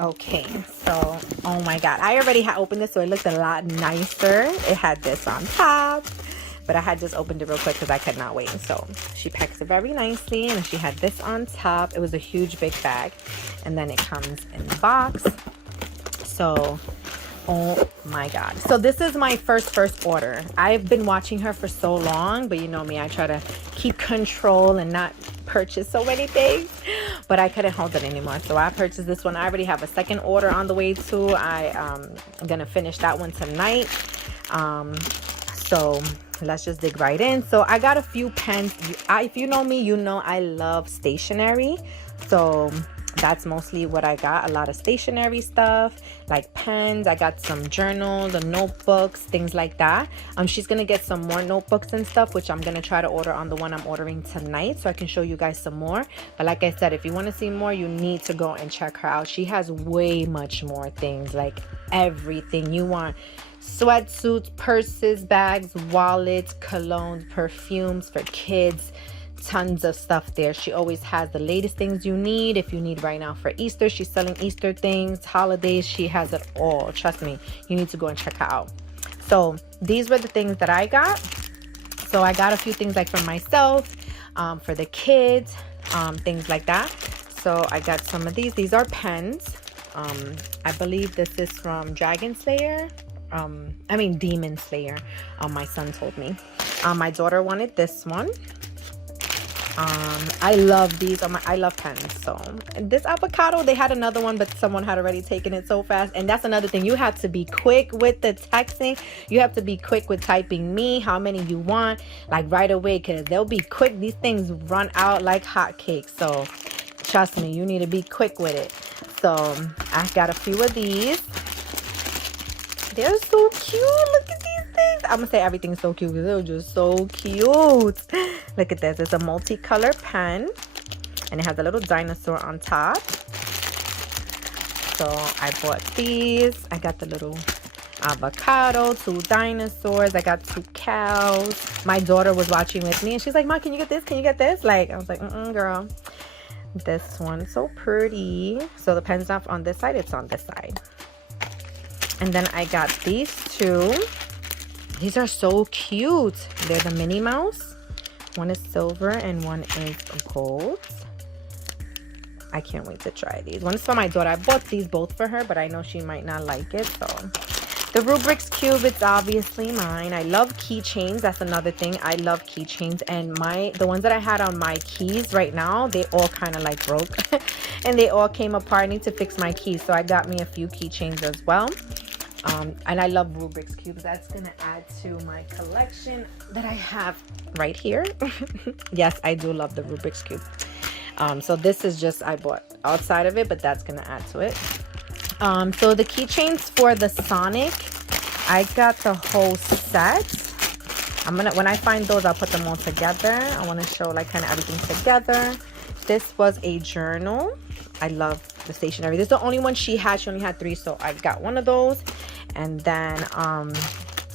Okay, so, oh my God. I already had opened this, so it looked a lot nicer. It had this on top, but I had just opened it real quick because I could not wait. So she packs it very nicely, and she had this on top. It was a huge, big bag, and then it comes in the box. So, oh my God. So this is my first order. I've been watching her for so long, but you know me, I try to keep control and not purchase so many things, but I couldn't hold it anymore. So I purchased this one. I already have a second order on the way too. I'm gonna finish that one tonight. So let's just dig right in. So I got a few pens. If you know me, you know I love stationery. So that's mostly what I got. A lot of stationery stuff like pens. I got some journals, the notebooks, things like that. She's gonna get some more notebooks and stuff, which I'm gonna try to order on the one I'm ordering tonight, so I can show you guys some more. But like I said, if you want to see more, you need to go and check her out. She has way much more things, like everything you want. Sweatsuits, purses, bags, wallets, colognes, perfumes for kids. Tons of stuff there. She always has the latest things you need. If you need right now for Easter, she's selling Easter things, holidays, she has it all. Trust me, you need to go and check her out. So these were the things that I got. So I got a few things like for myself, for the kids, things like that. So I got some of these are pens. I believe this is from Dragon Slayer. Demon Slayer. My son told me. My daughter wanted this one. I love these. I love pens. So this avocado, they had another one, but someone had already taken it so fast. And that's another thing. You have to be quick with the texting. You have to be quick with typing me how many you want, like right away, because they'll be quick. These things run out like hotcakes. So trust me, you need to be quick with it. So I got a few of these. They're so cute. Look at these things. I'm gonna say everything's so cute because they're just so cute. Look at this. It's a multicolor pen, and it has a little dinosaur on top. So I bought these. I got the little avocado, 2 dinosaurs. I got 2 cows. My daughter was watching with me, and she's like, "Ma, can you get this? Can you get this?" Like, I was like, girl. This one's so pretty. So the pen's not on this side. It's on this side. And then I got these 2. These are so cute. They're the Minnie Mouse. One is silver and one is gold. I can't wait to try these. One is for my daughter. I bought these both for her, but I know she might not like it. So the Rubik's Cube, it's obviously mine. I love keychains. That's another thing. I love keychains. And the ones that I had on my keys right now, they all kind of like broke. And they all came apart. I need to fix my keys. So I got me a few keychains as well. And I love Rubik's Cubes. That's gonna add to my collection that I have right here. Yes, I do love the Rubik's Cube. So this is just, I bought outside of it, but that's gonna add to it. So the keychains for the Sonic, I got the whole set. When I find those, I'll put them all together. I want to show like kind of everything together. This was a journal. I love the stationery. This is the only one she had. She only had 3, so I got one of those. And then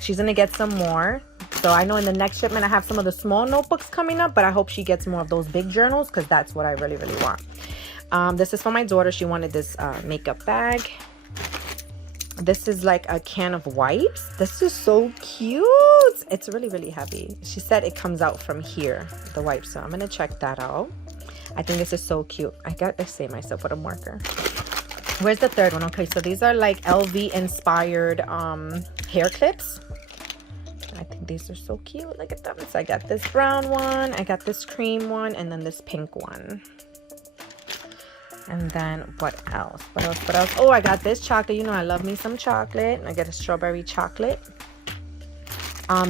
she's gonna get some more. So I know in the next shipment I have some of the small notebooks coming up, but I hope she gets more of those big journals because that's what I really want. This is for my daughter. She wanted this makeup bag. This is like a can of wipes. This is so cute. It's really heavy. She said it comes out from here, the wipes, so I'm gonna check that out. I think this is so cute. I got to save myself with a marker. Where's the third one? Okay, so these are like LV inspired hair clips. I think these are so cute. Look at them. So I got this brown one, I got this cream one, and then this pink one. And then what else? Oh, I got this chocolate. You know I love me some chocolate. I got a strawberry chocolate.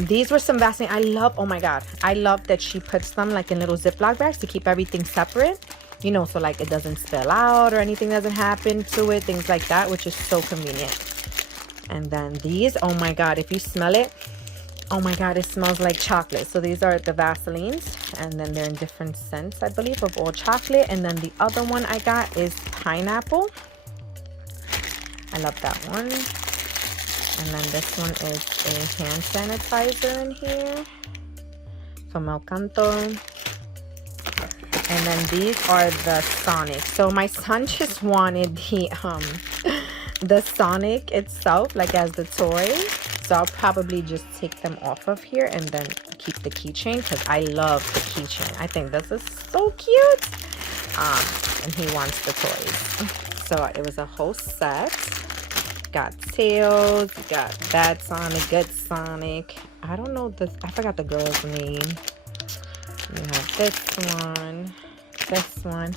These were some Vaseline. I love, oh my God, I love that she puts them like in little Ziploc bags to keep everything separate, you know, so like it doesn't spill out or anything doesn't happen to it, things like that, which is so convenient. And then these, oh my God, if you smell it, oh my God, it smells like chocolate. So these are the Vaselines, and then they're in different scents, I believe, of all chocolate. And then the other one I got is pineapple. I love that one. And then this one is a hand sanitizer in here from El Canto. And then these are the Sonic. So my son just wanted the Sonic itself, like as the toy. So I'll probably just take them off of here and then keep the keychain because I love the keychain. I think this is so cute. And he wants the toys. So it was a whole set. Got Tails, got Bad Sonic, Good Sonic. I don't know this. I forgot the girl's name. We have this one,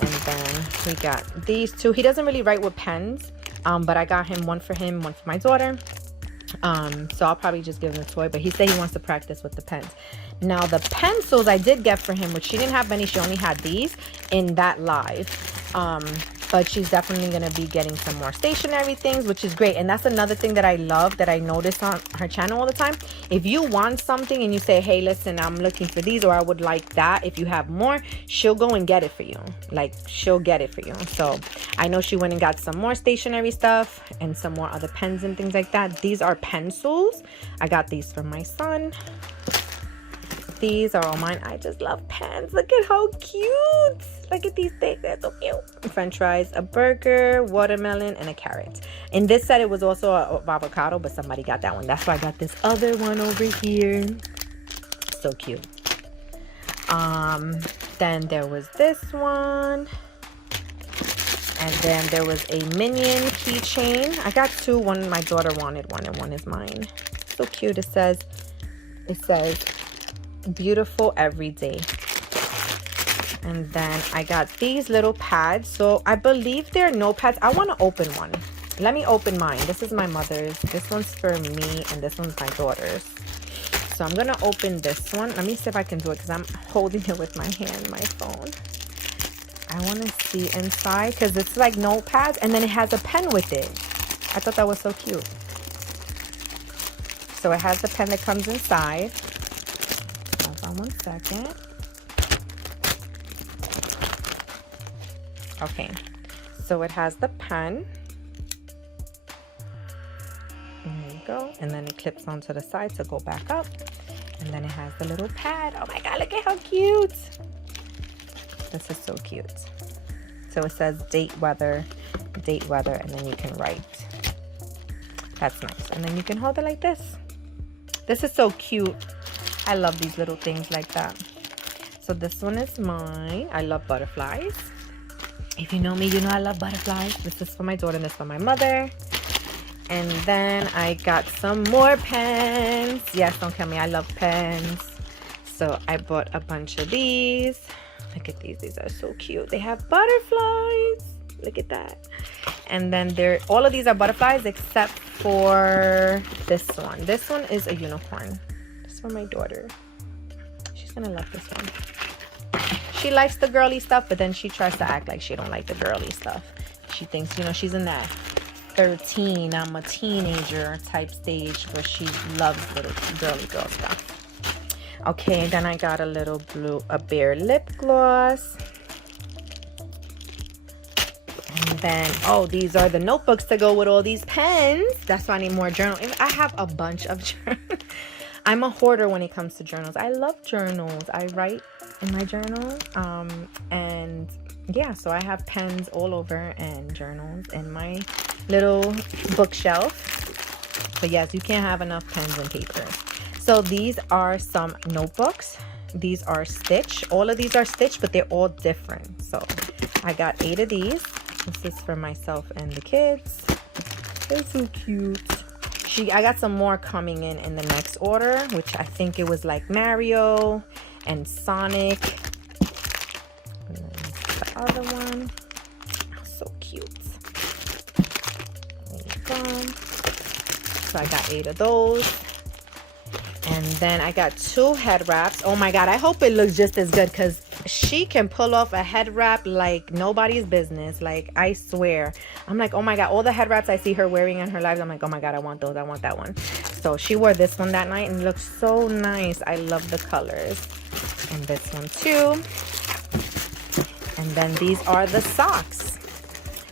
and then we got these two. He doesn't really write with pens, but I got him one for my daughter. So I'll probably just give him a toy, but he said he wants to practice with the pens. Now the pencils I did get for him, which she didn't have many, she only had these in that live. But she's definitely going to be getting some more stationary things, which is great. And that's another thing that I love, that I notice on her channel all the time. If you want something and you say, hey, listen, I'm looking for these, or I would like that, if you have more, she'll go and get it for you. Like, she'll get it for you. So I know she went and got some more stationary stuff and some more other pens and things like that. These are pencils. I got these for my son. These are all mine. I just love pens. Look at how cute. Look at these things. They're so cute. French fries, a burger, watermelon, and a carrot. In this set, it was also a avocado, but somebody got that one. That's why I got this other one over here. So cute. Then there was this one. And then there was a Minion keychain. I got two. One my daughter wanted one, and one is mine. So cute. It says beautiful every day. And then I got these little pads. So I believe they're notepads. I want to open one. Let me open mine. This is my mother's. This one's for me, and this one's my daughter's. So I'm gonna open this one. Let me see if I can do it because I'm holding it with my hand, my phone. I want to see inside because it's like notepads, and then it has a pen with it. I thought that was so cute. So it has the pen that comes inside. Hold on 1 second. Okay, so it has the pen. There you go. And then it clips onto the side to go back up. And then it has the little pad. Oh my God, look at how cute. This is so cute. So it says date, weather, and then you can write. That's nice. And then you can hold it like this. This is so cute. I love these little things like that. So this one is mine. I love butterflies. If you know me, you know I love butterflies. This is for my daughter and this is for my mother. And then I got some more pens. Yes, don't kill me. I love pens. So I bought a bunch of these. Look at these. These are so cute. They have butterflies. Look at that. And then all of these are butterflies except for this one. This one is a unicorn. This is for my daughter. She's going to love this one. She likes the girly stuff, but then she tries to act like she don't like the girly stuff. She thinks, you know, she's in that 13, I'm a teenager type stage where she loves little girly girl stuff. Okay, then I got a Bare lip gloss. And then, oh, these are the notebooks to go with all these pens. That's why I need more journals. I have a bunch of journals. I'm a hoarder when it comes to journals. I love journals. I write in my journal. And yeah, so I have pens all over and journals in my little bookshelf. But yes, you can't have enough pens and papers. So these are some notebooks. These are Stitch. All of these are Stitch, but they're all different. So I got 8 of these. This is for myself and the kids. They're so cute. I got some more coming in the next order, which I think it was like Mario and Sonic. And then the other one. Oh, so cute. There you go. So I got 8 of those. And then I got 2 head wraps. Oh my God, I hope it looks just as good because she can pull off a head wrap like nobody's business. Like, I swear. I'm like, oh my God, all the head wraps I see her wearing in her lives, I'm like, oh my God, I want those. I want that one. So she wore this one that night and it looks so nice. I love the colors. And this one too. And then these are the socks.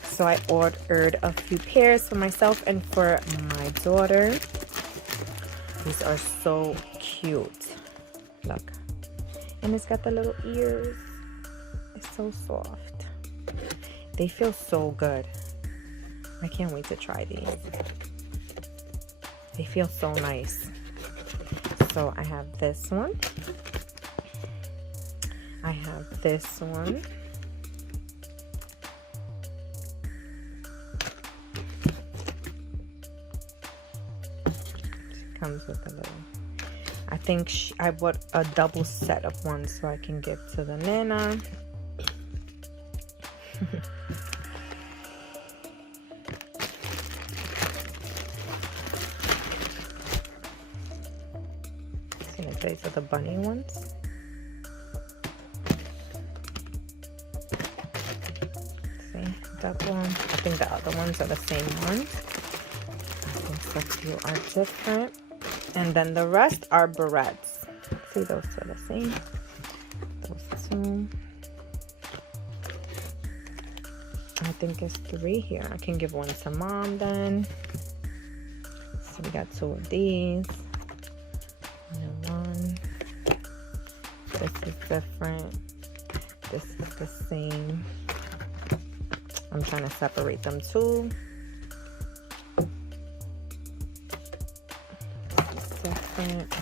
So I ordered a few pairs for myself and for my daughter. These are so cute. Look. And it's got the little ears. so soft. They feel so good. I can't wait to try these. They feel so nice. So I have this one. I have this one. She comes with a little. I think I bought a double set of ones so I can give to the Nana. These are the bunny ones. See that one? I think the other ones are the same ones. I think a few are different. And then the rest are barrettes. See, those are the same. Those two. I think it's 3 here. I can give one to mom then. So we got 2 of these. One. This is different. This is the same. I'm trying to separate them too. Different.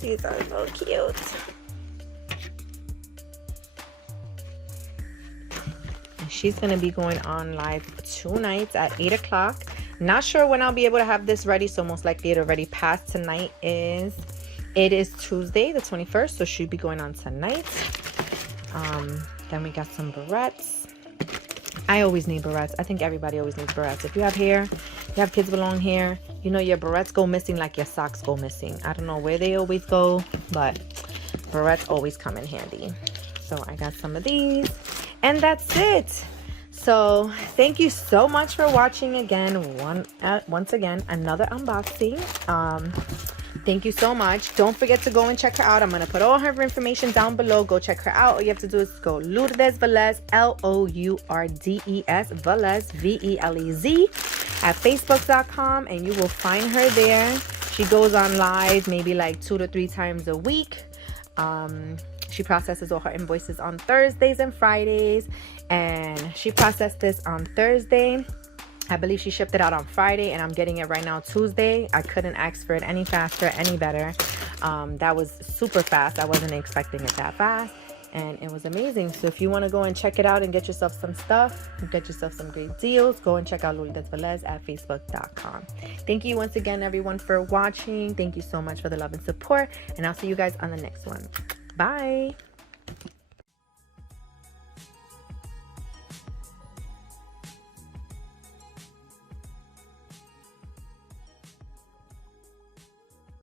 These are so cute. She's gonna be going on live 2 nights at 8 o'clock. Not sure when I'll be able to have this ready, so most likely it already passed. Tonight it is Tuesday the 21st, so she'll be going on tonight. Then we got some barrettes. I always need barrettes. I think everybody always needs barrettes. If you have hair, you have kids with long hair, you know your barrettes go missing like your socks go missing. I don't know where they always go, but barrettes always come in handy. So I got some of these, and that's it. So thank you so much for watching again. Once again, another unboxing. Thank you so much. Don't forget to go and check her out. I'm going to put all her information down below. Go check her out. All you have to do is go Lourdes Velez, Lourdes Velez, Velez at facebook.com, and you will find her there. She goes on live maybe like 2 to 3 times a week. She processes all her invoices on Thursdays and Fridays, and she processed this on Thursday. I believe she shipped it out on Friday, and I'm getting it right now Tuesday. I couldn't ask for it any faster, any better. That was super fast. I wasn't expecting it that fast, and it was amazing. So if you want to go and check it out and get yourself some stuff, get yourself some great deals, go and check out Lourdes Velez at facebook.com. Thank you once again, everyone, for watching. Thank you so much for the love and support, and I'll see you guys on the next one. Bye.